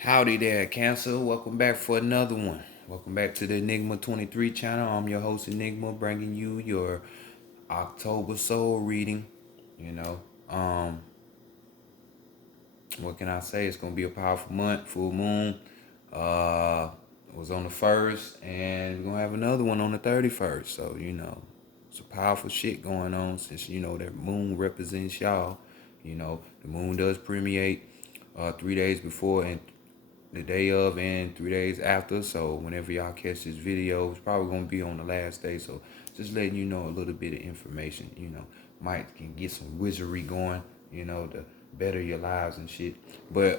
Howdy there, Cancer. Welcome back for another one. Welcome back to the Enigma 23 channel. I'm your host, Enigma, bringing you your October soul reading. You know, um, what can I say? It's gonna be a powerful month, full moon. It was on the 1st, and we're gonna have another one on the 31st. So, it's a powerful shit going on since that moon represents y'all. The moon does permeate 3 days before and the day of and 3 days after. So whenever y'all catch this video, it's probably gonna be on the last day. So just letting you know a little bit of information. Might can get some wizardry going. To better your lives and shit. But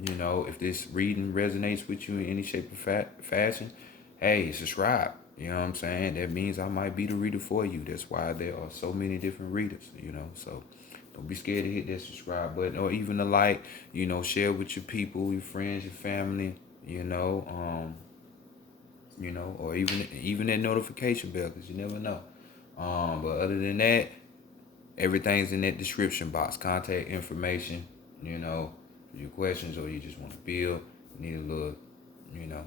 if this reading resonates with you in any shape or fashion, hey, subscribe. You know what I'm saying? That means I might be the reader for you. That's why there are so many different readers. So don't be scared to hit that subscribe button or even the like. Share with your people, your friends, your family. Or even that notification bell, because you never know. But other than that, everything's in that description box. Contact information. Your questions, or you just want to build, need a little, you know,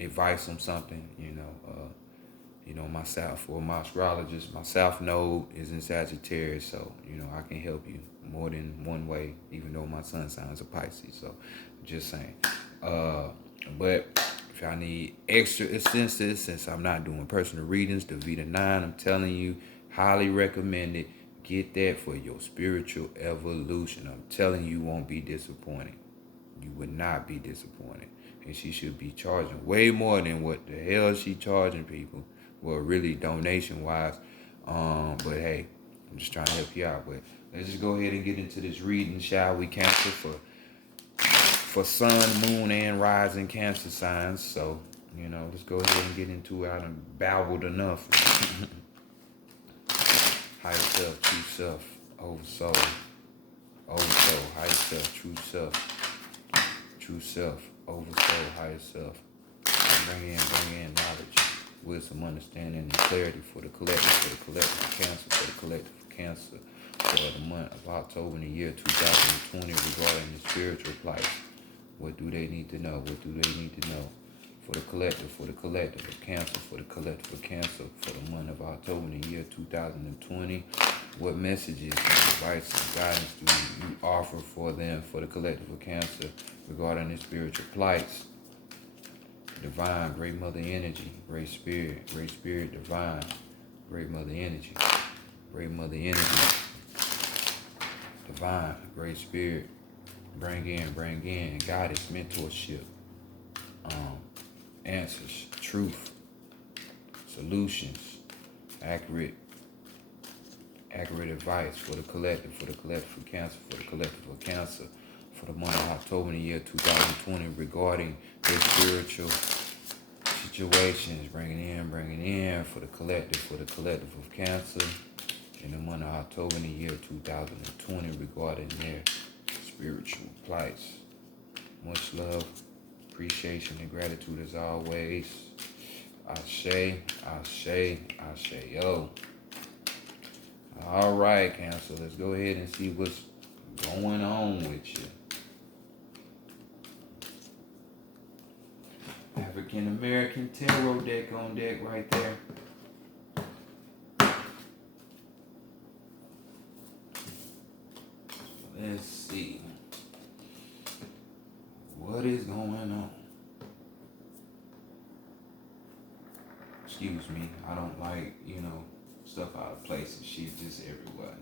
advice on something. My south, or my astrologist, my south node is in Sagittarius, so I can help you more than one way, even though my sun sign is a Pisces. So just saying. But if y'all need extra assistance, since I'm not doing personal readings, the Vita 9, I'm telling you, highly recommend it. Get that for your spiritual evolution. I'm telling you, won't be disappointed. You would not be disappointed. And she should be charging way more than what the hell she charging people. Well, really donation-wise. But hey, I'm just trying to help you out. But let's just go ahead and get into this reading, shall we, Cancer, for sun, moon, and rising Cancer signs. So, let's go ahead and get into it. I done babbled enough. Higher self, true self, over soul, higher self, true self, over soul, higher self. Bring in knowledge, wisdom, understanding, and clarity for the collective Cancer, for the month of October in the year 2020 regarding the spiritual plight. What do they need to know? What do they need to know? For the collective of Cancer, for the collective of Cancer, for the month of October in the year 2020. What messages, advice, and guidance do you offer for them, for the collective of Cancer, regarding their spiritual plights? Divine, great mother energy, great spirit, divine, great mother energy, divine, great spirit, bring in, guidance, mentorship, answers, truth, solutions, accurate advice for the collective of Cancer, for the collective of Cancer, for the month of October in the year 2020 regarding their spiritual situations. Bringing in for the collective of Cancer in the month of October in the year 2020 regarding their spiritual plights. Much love, appreciation, and gratitude as always. Ashe, yo. All right, Cancer, let's go ahead and see what's going on with you. African American Tarot deck on deck right there. Let's see. What is going on? Excuse me. I don't like, stuff out of place and shit just everywhere,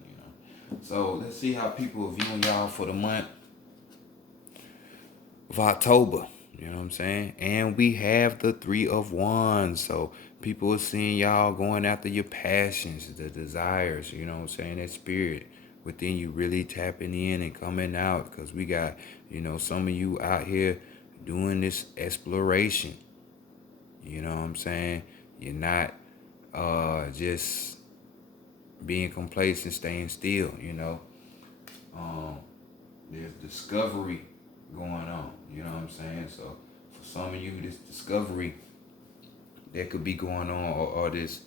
So let's see how people are viewing y'all for the month of October. You know what I'm saying? And we have the 3 of Wands. So people are seeing y'all going after your passions, the desires, that spirit within you really tapping in and coming out. Because we got, some of you out here doing this exploration. You know what I'm saying? You're not just being complacent, staying still, There's discovery going on, you know what I'm saying? So for some of you, this discovery that could be going on, or this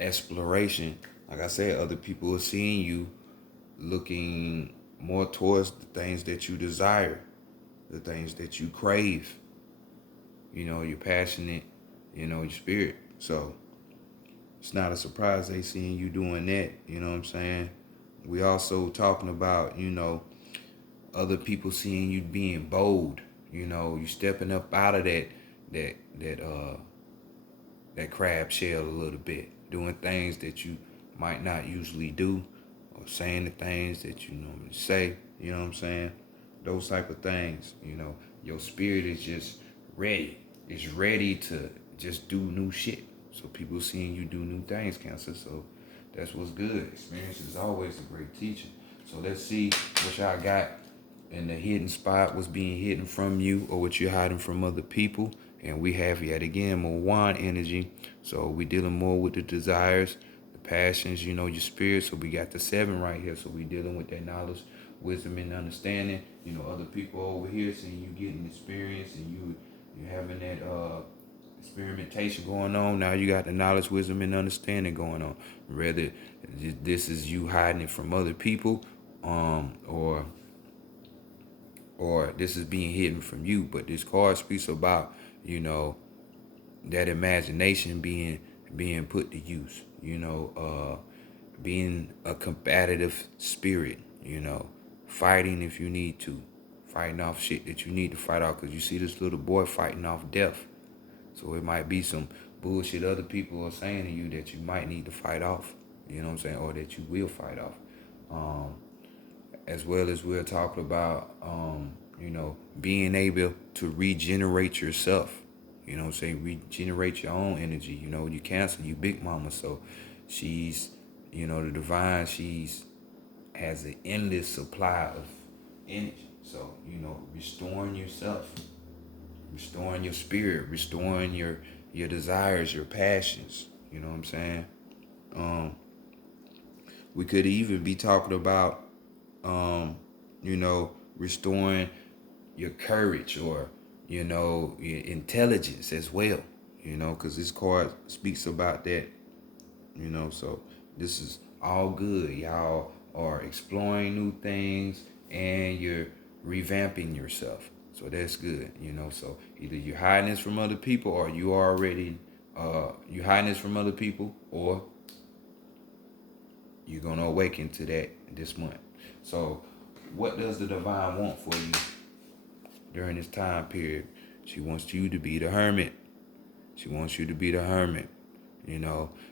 exploration, like I said, other people are seeing you looking more towards the things that you desire. the things that you crave. You're passionate, your spirit. So it's not a surprise they seeing you doing that. You know what I'm saying? We also talking about, other people seeing you being bold. You stepping up out of that that uh that crab shell a little bit, doing things that you might not usually do, or saying the things that you normally say. You know what I'm saying? Those type of things. Your spirit is just ready. It's ready to just do new shit. So people seeing you do new things, Cancer. So that's what's good. Experience is always a great teacher. So let's see what y'all got in the hidden spot, what's being hidden from you or what you're hiding from other people. And we have yet again more wand energy. So we dealing more with the desires, the passions, your spirit. So we got the 7 right here. So we dealing with that knowledge, wisdom, and understanding. Other people over here seeing you getting experience and you having that experimentation going on. Now you got the knowledge, wisdom, and understanding going on. Whether this is you hiding it from other people, or this is being hidden from you. But this card speaks about, that imagination being put to use, being a combative spirit, fighting if you need to, fighting off shit that you need to fight off, because you see this little boy fighting off death. So it might be some bullshit other people are saying to you that you might need to fight off, you know what I'm saying, or that you will fight off. As well as we're talking about, being able to regenerate yourself. You know what I'm saying? Regenerate your own energy. You Cancer, you big mama. So she's, the divine, has an endless supply of energy. So, restoring yourself, restoring your spirit, restoring your desires, your passions. You know what I'm saying? We could even be talking about, restoring your courage or, your intelligence as well, because this card speaks about that, so this is all good. Y'all are exploring new things and you're revamping yourself. So that's good, so either you're hiding this from other people or you already, you're hiding this from other people, or you're going to awaken to that this month. So what does the divine want for you during this time period? She wants you to be the hermit. She wants you to be the hermit.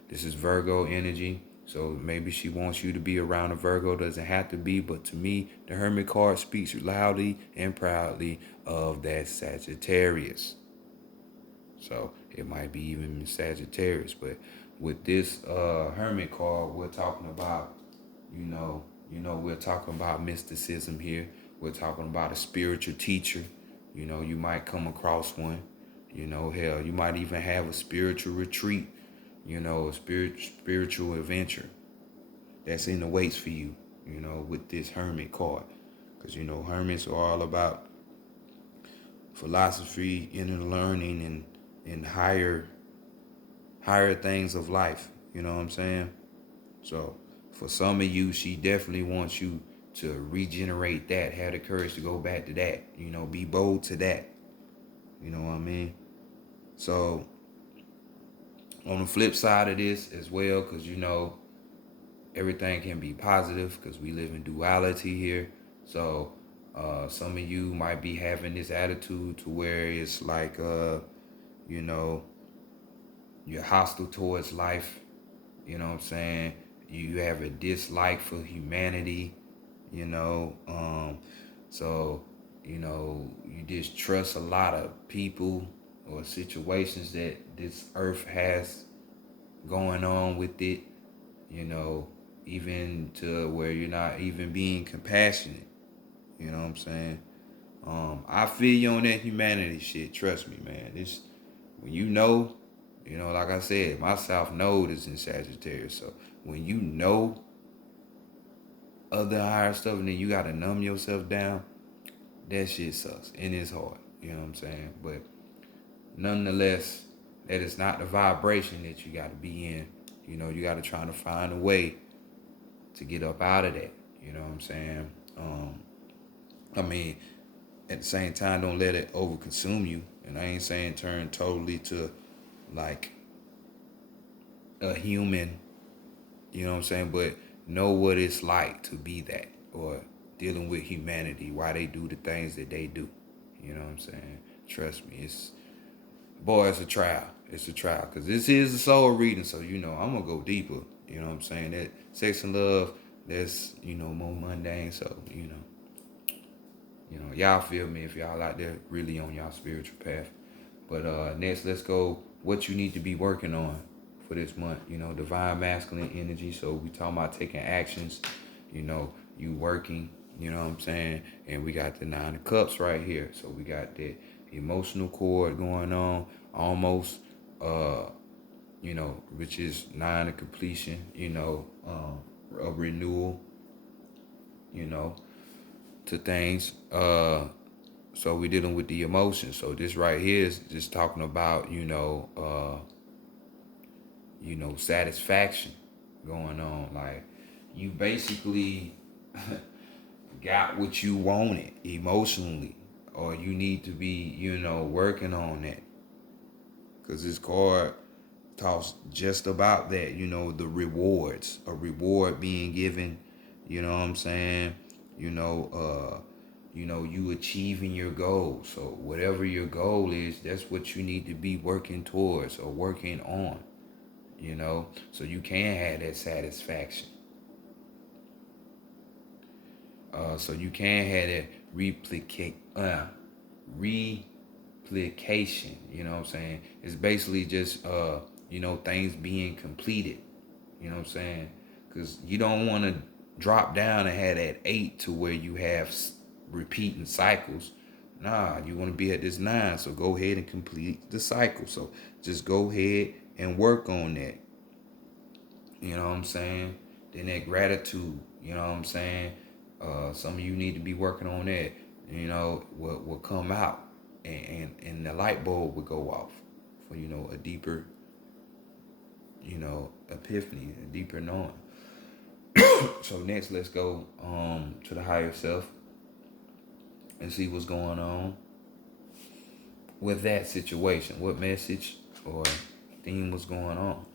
This is Virgo energy. So maybe she wants you to be around a Virgo. Doesn't have to be, but to me, the Hermit card speaks loudly and proudly of that Sagittarius. So it might be even Sagittarius. But with this Hermit card, we're talking about, we're talking about mysticism here. We're talking about a spiritual teacher. You might come across one. Hell, you might even have a spiritual retreat, a spiritual adventure that's in the waits for you, with this Hermit card. Because, hermits are all about philosophy, inner learning, and higher things of life. You know what I'm saying? So for some of you, she definitely wants you to regenerate that, have the courage to go back to that, be bold to that. You know what I mean? So on the flip side of this as well, because everything can be positive because we live in duality here. So some of you might be having this attitude to where it's like, you're hostile towards life. You know what I'm saying? You have a dislike for humanity, so, you distrust a lot of people or situations that this earth has going on with it, even to where you're not even being compassionate. You know what I'm saying? I feel you on that humanity shit. Trust me, man. This, when like I said, my South Node is in Sagittarius. So when other higher stuff and then you gotta numb yourself down, that shit sucks and it's hard. You know what I'm saying? But nonetheless, that is not the vibration that you gotta be in. You gotta try to find a way to get up out of that. You know what I'm saying? I mean, at the same time, don't let it overconsume you. And I ain't saying turn totally to like a human, you know what I'm saying? But know what it's like to be that, or dealing with humanity, why they do the things that they do. You know what I'm saying? Trust me, it's a trial. It's a trial. Because this is a soul reading, so, I'm going to go deeper. You know what I'm saying? That sex and love, that's, more mundane. So, y'all feel me if y'all out there really on y'all spiritual path. But next, let's go what you need to be working on for this month. Divine masculine energy. So we talking about taking actions, you working, you know what I'm saying? And we got the 9 of cups right here. So we got that emotional cord going on, almost, which is 9 of completion, a renewal, you know, to things. So we're dealing with the emotions. So this right here is just talking about, satisfaction going on. Like, you basically got what you wanted emotionally, or you need to be, working on that. Because this card talks just about that, the rewards, a reward being given, you know what I'm saying? You achieving your goal. So whatever your goal is, that's what you need to be working towards or working on, so you can have that satisfaction. So you can have that replication, you know what I'm saying? It's basically just, things being completed, you know what I'm saying? Because you don't want to drop down and have that 8 to where you have repeating cycles. Nah, you want to be at this 9, so go ahead and complete the cycle. So just go ahead and work on that. You know what I'm saying? Then that gratitude, you know what I'm saying? Some of you need to be working on that. Will come out, and the light bulb will go off for, a deeper, epiphany, a deeper knowing. So next, let's go to the higher self and see what's going on with that situation. What message or theme was going on?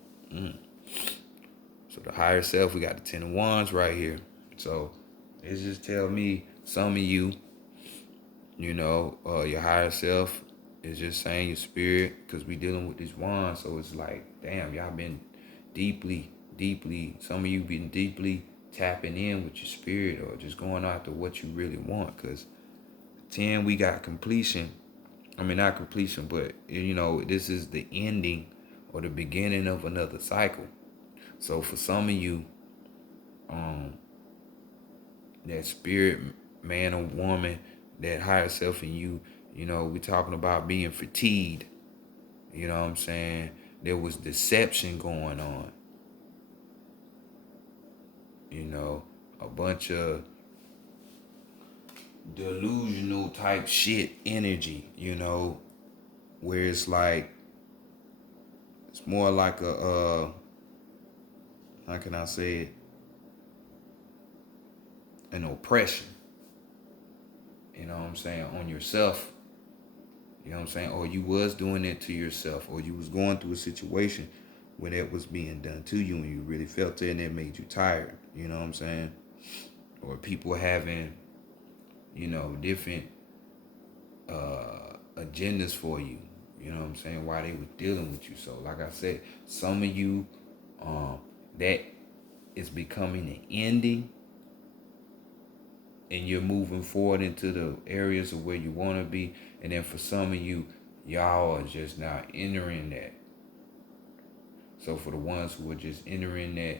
So the higher self, we got the 10 of Wands right here. So it's just tell me, some of you, your higher self is just saying your spirit, because we dealing with this wand. So it's like, damn, y'all been deeply, some of you been deeply tapping in with your spirit, or just going after what you really want. Because 10, we got completion. I mean, not completion, but, this is the ending or the beginning of another cycle. So for some of you, that spirit man or woman, that higher self in you, we talking about being fatigued. You know what I'm saying? There was deception going on. A bunch of delusional type shit energy, where it's like, it's more like a, how can I say it? An oppression. You know what I'm saying? On yourself. You know what I'm saying? Or you was doing it to yourself, or you was going through a situation where that was being done to you and you really felt it and it made you tired. You know what I'm saying? Or people having, different agendas for you. You know what I'm saying? Why they were dealing with you. So like I said, some of you, that is becoming an ending, and you're moving forward into the areas of where you want to be. And then for some of you, y'all are just now entering that. So for the ones who are just entering that,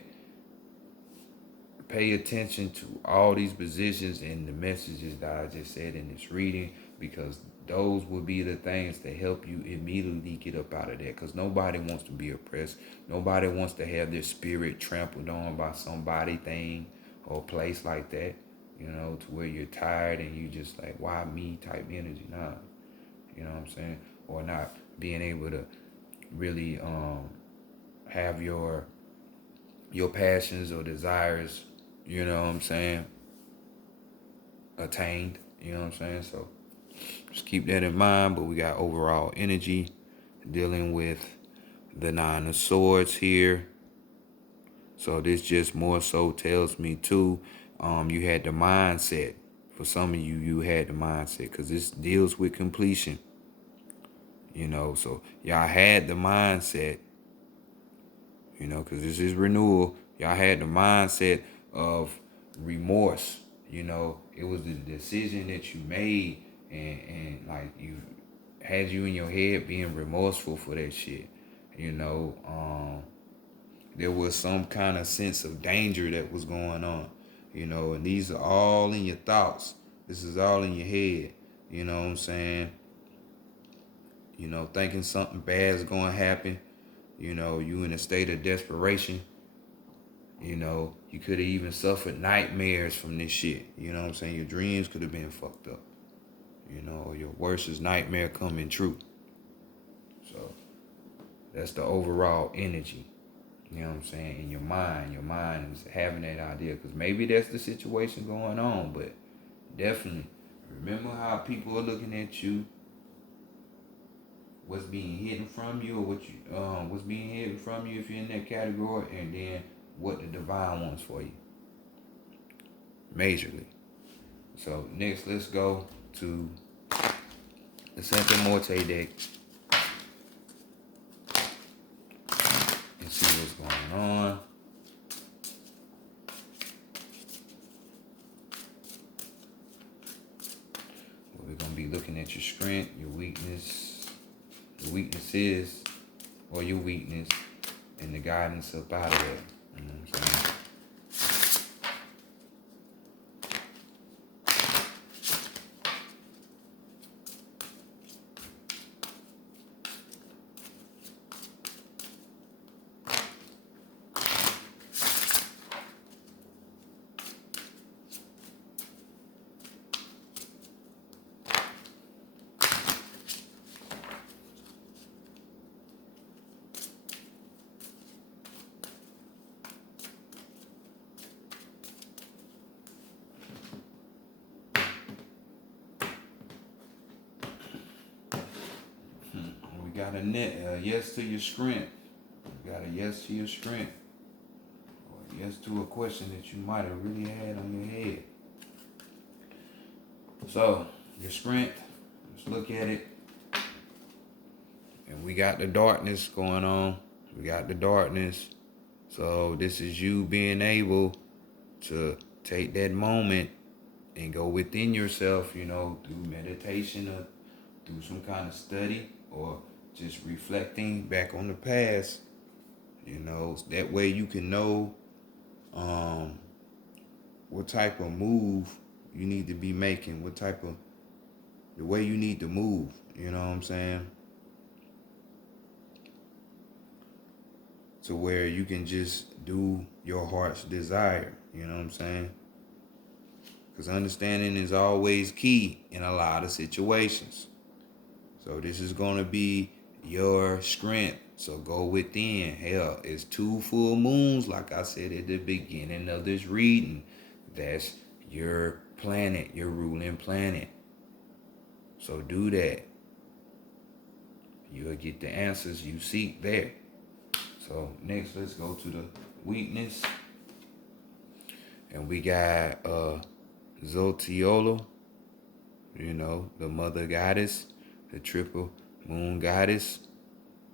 pay attention to all these positions and the messages that I just said in this reading, because those will be the things that help you immediately get up out of that. Because nobody wants to be oppressed. Nobody wants to have their spirit trampled on by somebody, thing, or place like that. To where you're tired and you just like, why me type energy. Nah, you know what I'm saying? Or not being able to really have your passions or desires, you know what I'm saying, attained, you know what I'm saying? So Just keep that in mind. But we got overall energy dealing with the Nine of Swords here. So this just more so tells me too, you had the mindset. For some of you, you had the mindset because this deals with completion. So y'all had the mindset, because this is renewal. Y'all had the mindset of remorse. It was the decision that you made, and like you had you in your head being remorseful for that shit. There was some kind of sense of danger that was going on, and these are all in your thoughts. This is all in your head. You know what I'm saying? Thinking something bad is going to happen. You in a state of desperation. You could have even suffered nightmares from this shit. You know what I'm saying? Your dreams could have been fucked up. Or your worst nightmare coming true. So that's the overall energy. You know what I'm saying? In your mind. Your mind is having that idea. Because maybe that's the situation going on. But definitely remember how people are looking at you. What's being hidden from you, or what's being hidden from you if you're in that category, and then what the divine wants for you. Majorly. So next, let's go to the Santa Morte deck and see what's going on. We're gonna be looking at your strength, your weakness, your weaknesses, or your weakness, and the guidance up out of that. You know what I'm saying? We got a yes to your strength. We got a yes to your strength. Or a yes to a question that you might have really had on your head. So, your strength, let's look at it. And we got the darkness going on. We got the darkness. So this is you being able to take that moment and go within yourself, through meditation or through some kind of study or just reflecting back on the past. That way you can know what type of move you need to be making, the way you need to move, you know what I'm saying? To where you can just do your heart's desire, you know what I'm saying? Because understanding is always key in a lot of situations. So this is going to be your strength. So go within. Hell, it's 2 full moons, like I said at the beginning of this reading. That's your planet, your ruling planet. So do that. You'll get the answers you seek there. So next, let's go to the weakness. And we got Zotiola, the mother goddess, the triple moon goddess.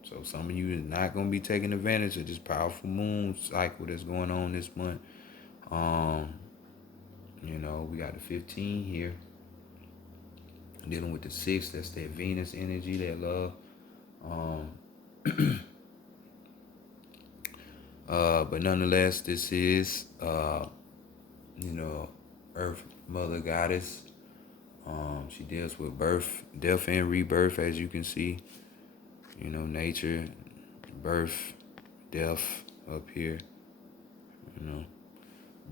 So some of you is not going to be taking advantage of this powerful moon cycle that's going on this month. We got the 15 here. Dealing with the 6, that's that Venus energy, that love. But nonetheless, this is, Earth Mother Goddess. She deals with birth, death, and rebirth, as you can see. Nature, birth, death up here.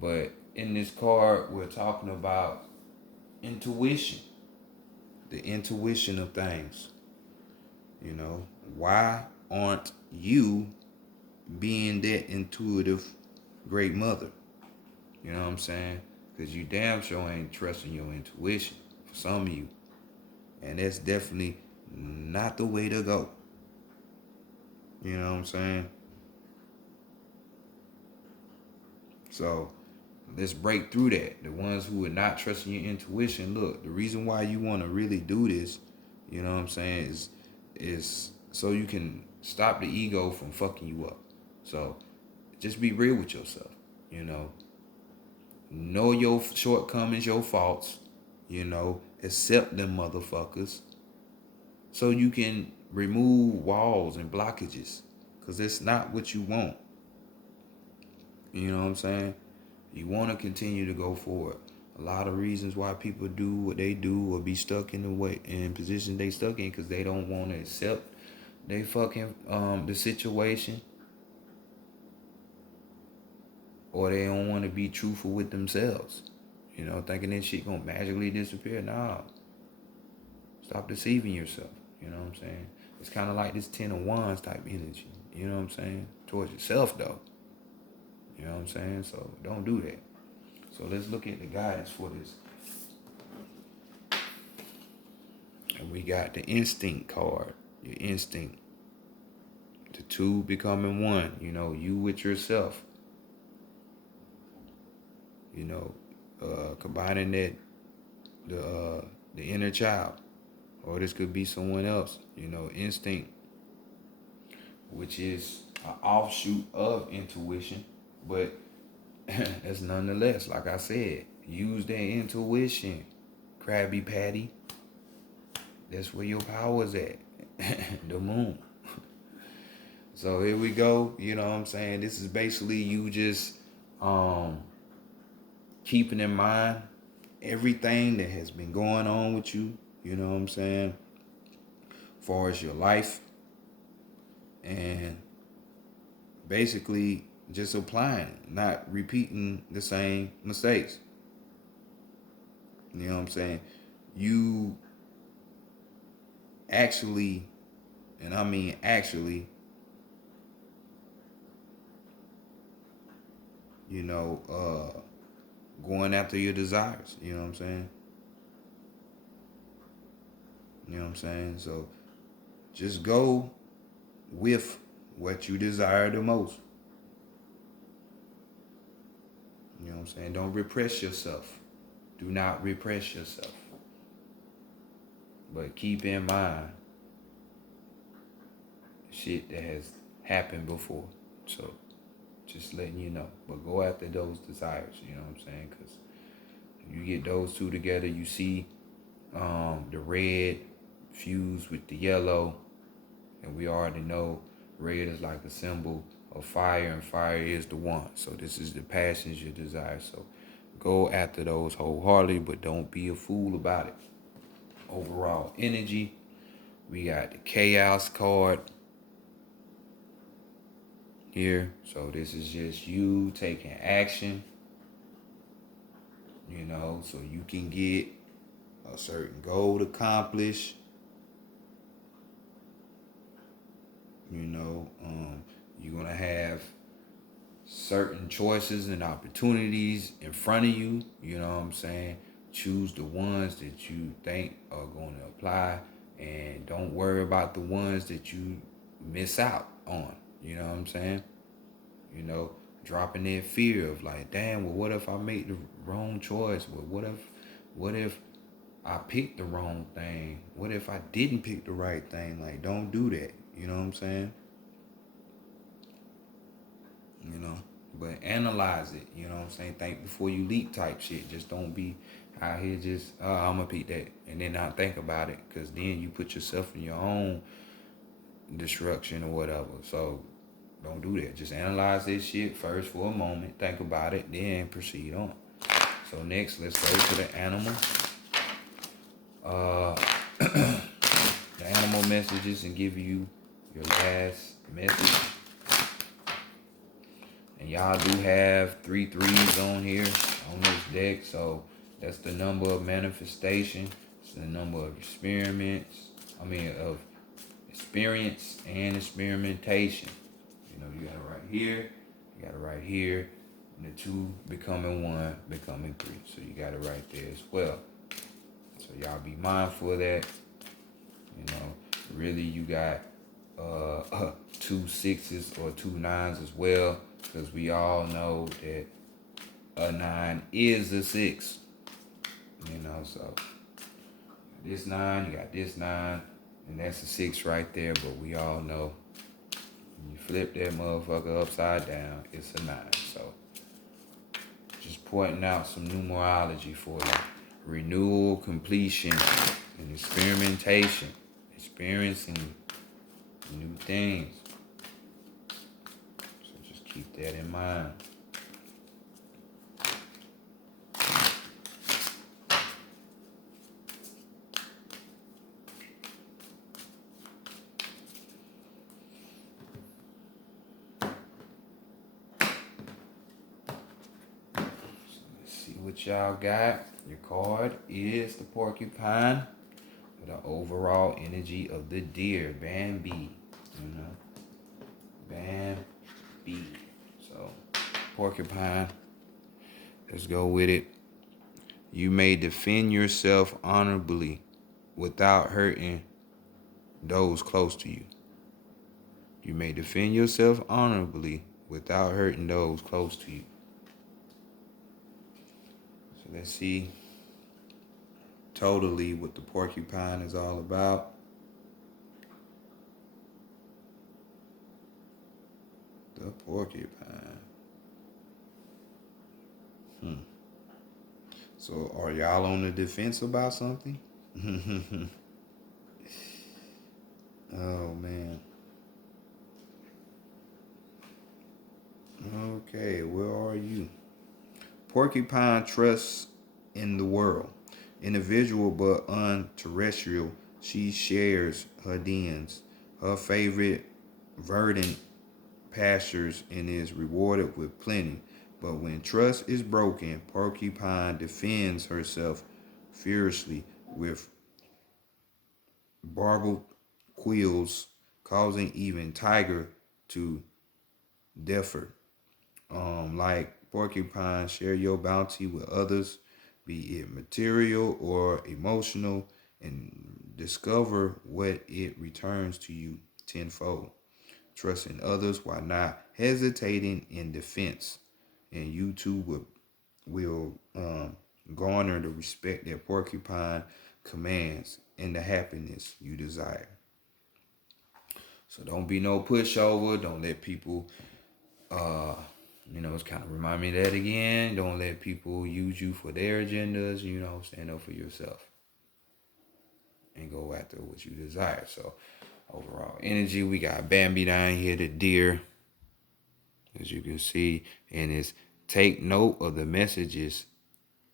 But in this card, we're talking about intuition. The intuition of things. Why aren't you being that intuitive great mother? You know what I'm saying? Because you damn sure ain't trusting your intuition for some of you. And that's definitely not the way to go. You know what I'm saying? So let's break through that. The ones who are not trusting your intuition, look, the reason why you want to really do this, you know what I'm saying, is so you can stop the ego from fucking you up. So just be real with yourself, you know your shortcomings, your faults, accept them motherfuckers so you can remove walls and blockages, because it's not what you want. You know what I'm saying? You want to continue to go forward. A lot of reasons why people do what they do or be stuck in the way in positions they stuck in, because they don't want to accept they fucking the situation, or they don't want to be truthful with themselves. Thinking that shit gonna magically disappear. Nah, stop deceiving yourself. You know what I'm saying? It's kind of like this 10 of Wands type energy. You know what I'm saying? Towards yourself though. You know what I'm saying? So don't do that. So let's look at the guidance for this. And we got the instinct card. Your instinct. The two becoming one. You with yourself. Combining that the inner child. Or this could be someone else. Instinct, which is an offshoot of intuition, but that's nonetheless, like I said, use that intuition, Krabby Patty. That's where your power's at. The moon. So here we go. You know what I'm saying? This is basically you just keeping in mind everything that has been going on with you. You know what I'm saying? As far as your life. And basically just applying, not repeating the same mistakes. You know what I'm saying? You actually, and I mean actually, going after your desires. You know what I'm saying? You know what I'm saying? So just go with what you desire the most. You know what I'm saying? Don't repress yourself. Do not repress yourself. But keep in mind shit that has happened before. So just letting you know. But go after those desires, you know what I'm saying? Because you get those two together, you see the red fused with the yellow. And we already know red is like a symbol of fire, and fire is the one. So this is the passions, your desires. So go after those wholeheartedly, but don't be a fool about it. Overall energy, we got the chaos card here. So this is just you taking action, so you can get a certain goal accomplished. You're going to have certain choices and opportunities in front of you. You know what I'm saying? Choose the ones that you think are going to apply, and don't worry about the ones that you miss out on. You know what I'm saying? Dropping that fear of like, damn, well, what if I make the wrong choice? Well, what if I picked the wrong thing? What if I didn't pick the right thing? Like, don't do that. You know what I'm saying? But analyze it. You know what I'm saying? Think before you leap type shit. Just don't be out here just, I'm going to pick that. And then not think about it. Because then you put yourself in your own destruction or whatever. So don't do that. Just analyze this shit first for a moment. Think about it. Then proceed on. So next, let's go to the animal. The animal messages, and give you your last message. And y'all do have 3 threes on here on this deck. So that's the number of manifestation. It's the number of experiments. Of experience and experimentation. You got it right here. You got it right here. And the 2 becoming 1, becoming 3. So you got it right there as well. So So y'all be mindful of that. Really you got two sixes or two nines as well, because we all know that a 9 is a 6. So this 9, you got this 9, and that's a 6 right there. But we all know when you flip that motherfucker upside down, it's a 9. So just pointing out some numerology for you. Renewal, completion, and experimentation. Experiencing new things. So just keep that in mind. What y'all got? Your card is the porcupine with the overall energy of the deer, Bambi. Bambi. So, porcupine. Let's go with it. You may defend yourself honorably without hurting those close to you. You may defend yourself honorably without hurting those close to you. So let's see totally what the porcupine is all about. The porcupine. So are y'all on the defense about something? Oh man. Okay, where are you? Porcupine trusts in the world. Individual but unterrestrial, she shares her dens, her favorite verdant pastures, and is rewarded with plenty. But when trust is broken, Porcupine defends herself fiercely with barbed quills, causing even Tiger to defer. Like Porcupine, share your bounty with others, be it material or emotional, and discover what it returns to you tenfold. Trusting others while not hesitating in defense, and you too will garner the respect that Porcupine commands and the happiness you desire. So don't be no pushover. Don't let people, it's kind of remind me of that again. Don't let people use you for their agendas. Stand up for yourself and go after what you desire. So overall energy, we got Bambi down here, the deer, as you can see, and it's take note of the messages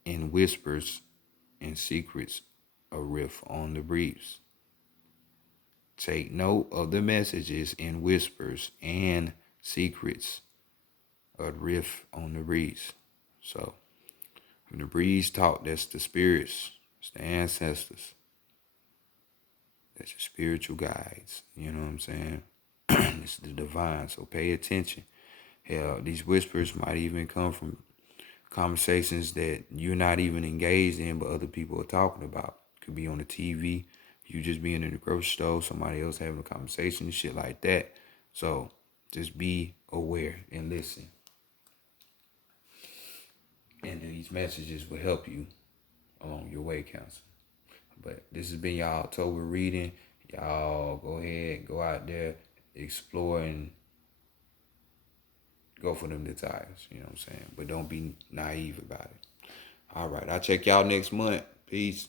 in whispers and secrets, a riff on the breeze. Take note of the messages in whispers and secrets, a riff on the breeze. So when the breeze talk, that's the spirits, it's the ancestors, that's your spiritual guides. You know what I'm saying? It's the divine. So pay attention. Hell, these whispers might even come from conversations that you're not even engaged in, but other people are talking about. Could be on the TV, you just being in the grocery store, somebody else having a conversation, shit like that. So just be aware and listen. And these messages will help you along your way, counselor. But this has been y'all October reading. Y'all go ahead, go out there, explore, and go for them desires. You know what I'm saying? But don't be naive about it. All right, I'll check y'all next month. Peace.